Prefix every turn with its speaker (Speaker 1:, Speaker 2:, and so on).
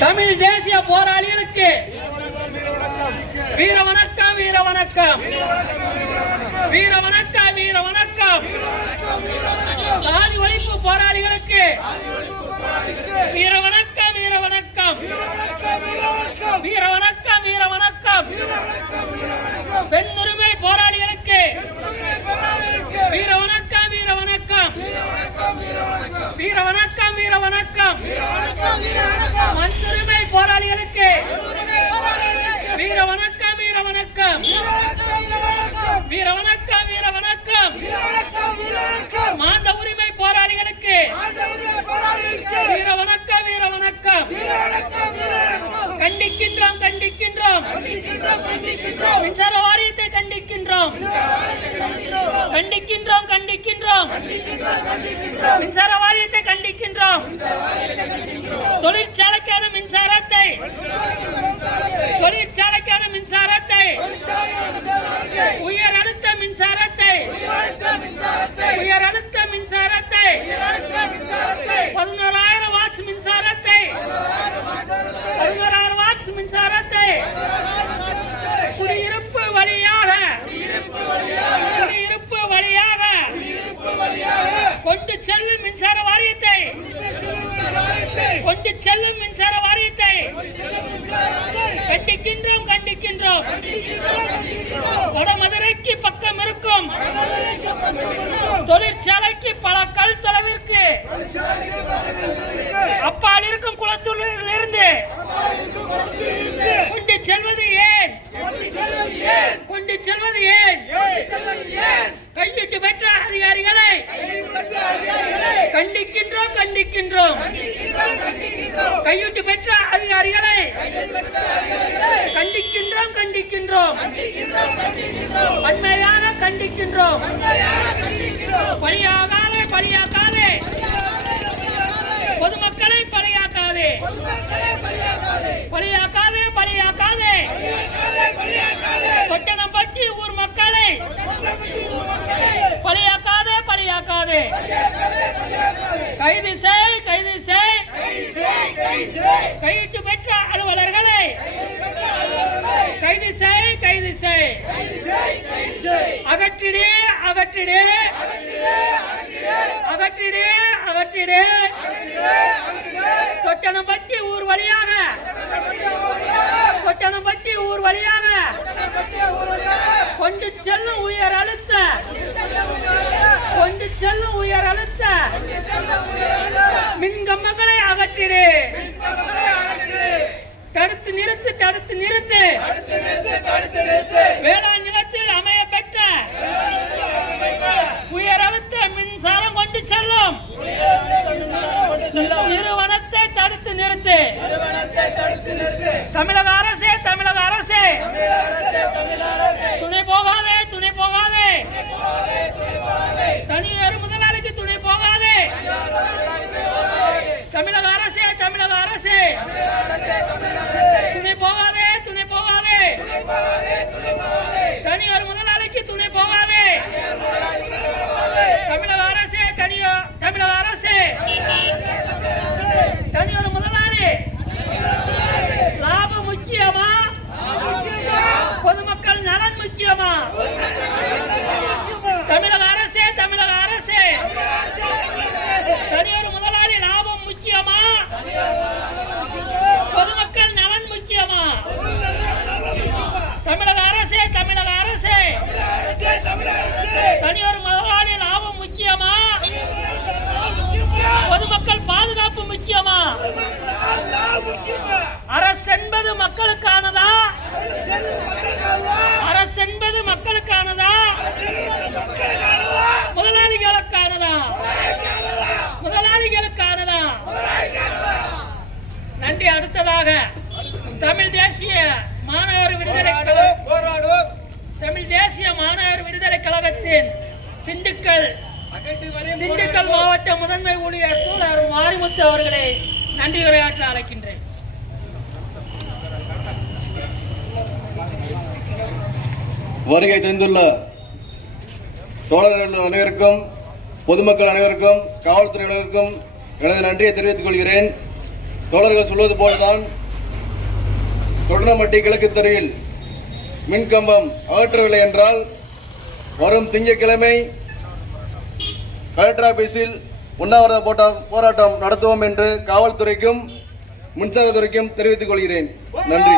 Speaker 1: தமிழ் தேசிய போராளிகளுக்கு வீர வணக்கம் வீர வணக்கம். வீர வணக்கம் வீர வணக்கம். சாதி ஒழிப்பு போராளிகளுக்கு வீர வணக்கம் வீர வணக்கம் வீர வணக்கம் வீர வணக்கம் பெண் உரிமை போராளிகளுக்கு வீர வணக்கம் வீர வணக்கம் வீர வணக்கம் வீர வணக்கம் மண் உரிமை போராளிகளுக்கு. வீர வணக்கம் வீர வணக்கம் வீர வணக்கம் வீர வணக்கம் மாந்த உரிமை போராளிகளுக்கு. வீர வணக்கம் வீர வணக்கம் கண்டிக்கின்றோம் கண்டிக்கின்றோம். மின்சார வாரியத்தை கண்டிக்கின்றோம். கண்டிக்கின்றோம் கண்டிக்கின்றோம். மின்சார வாரியத்தை தொழிற்சாலைக்கான மின்சாரத்தை. தொழிற்சாலைக்கான மின்சாரத்தை. உயர் அழுத்த மின்சாரத்தை. உயர் அழுத்த மின்சாரத்தை. பதினோராயிரம் வாட்ஸ் மின்சாரத்தை. பதினோராயிரம் வாட்ஸ் மின்சாரத்தை. குடியிருப்பு வழியாக குடியிருப்பு வழியாக கொண்டு செல்லும் மின்சார வாரியத்தை. கொண்டு செல்லும் மின்சார வாரியத்தை. கண்டிக்கின்றோம் கண்டிக்கின்றோம். வடமதுரைக்கு பக்கம் இருக்கும். தொழிற்சாலைக்கு பழக்கம் கல் தொலைவிற்கு அப்பால் இருக்கும் குளத்தூரில் இருந்து கொண்டு செல்வது ஏன் கொண்டு செல்வது ஏன் கையிட்டு பெற்ற அதிகாரிகளை கண்டிக்கின்றோம் கண்டிக்கின்றோம். கையிட்டு பெற்ற அதிகாரிகளை கண்டிக்கின்றோம் கண்டிக்கின்றோம். வன்மையாக கண்டிக்கின்றோம். பலியாகாதே பலியாக்காதே. பொதுமக்களை பலியாக்காதே. பலியாக்காதே. பலியாக்காதே கைது செய் கைது செய். கைது பெற்ற அலுவலர்களை. கைது செய் கைது செய். அகற்றிடு அகற்றிடு. அகற்றிடு அகற்றிடு. தொட்டணம்பட்டி ஊர் வழியாக. கொட்டணம்பட்டி ஊர் வழியாக. கொண்டு செல்லும் உயர் அழுத்த கொண்டு செல்லும் உயர் அழுத்த. மின்கம்பங்களை அகற்றிடு. தடுத்து நிறுத்து தடுத்து நிறுத்து. வேளாண் நிலத்தில் அமைய பெற்ற. உயர் அழுத்த மின்சாரம் கொண்டு செல்லும். நிறுவனத்தை தடுத்து நிறுத்து. தமிழக அரசே துணை போகாதே துணை போகாதே தனியார் முதலாளிக்கு துணை போகாதே தமிழக அரசே தமிழக அரசே துணை போகாதே துணை போகாதே. தனியார் முதலாளிக்கு துணை போகாதே. தமிழக அரசே தனியார் தமிழக அரசே. தனியார் முதலாளி. லாபம் முக்கியமா? பொதுமக்கள் நலன் முக்கியமா தமிழக அரசே தமிழக அரசே தனியார் முதலாளி லாபம் முக்கியமா பொதுமக்கள் நலன் முக்கியமா தமிழக அரசே தமிழக அரசே தனியார் முதலாளி லாபம் முக்கியமா பொதுமக்கள் பாதுகாப்பு முக்கியமா அரசு என்பது மக்களுக்கானதா அரசு என்பது மக்களுக்கானதா முதலாளிகளுக்கானதா முதலாளிகளுக்கானதா நன்றி அடுத்ததாக தமிழ் தேசிய மாணவர் விடுதலை தமிழ் தேசிய மாணவர் விடுதலை கழகத்தின் திண்டுக்கல் திண்டுக்கல் மாவட்ட முதன்மை ஊழியர் தூளர் மாரிமுத்து அவர்களை நன்றி உரையாற்ற அழைக்கின்றேன்.
Speaker 2: வருகை தந்துள்ள தோழர்கள் அனைவருக்கும் பொதுமக்கள் அனைவருக்கும் காவல்துறை அனைவருக்கும் எனது நன்றியை தெரிவித்துக் கொள்கிறேன். தோழர்கள் சொல்வது போல்தான் தொடனமட்டி கிழக்கு தெருவில் மின்கம்பம் அகற்றவில்லை என்றால் வரும் திங்கட்கிழமை கலெக்டர் ஆபீஸில் உண்ணாவிரத போட்ட போராட்டம் நடத்துவோம் என்று காவல்துறைக்கும் மின்சாரத்துறைக்கும் தெரிவித்துக் கொள்கிறேன். நன்றி.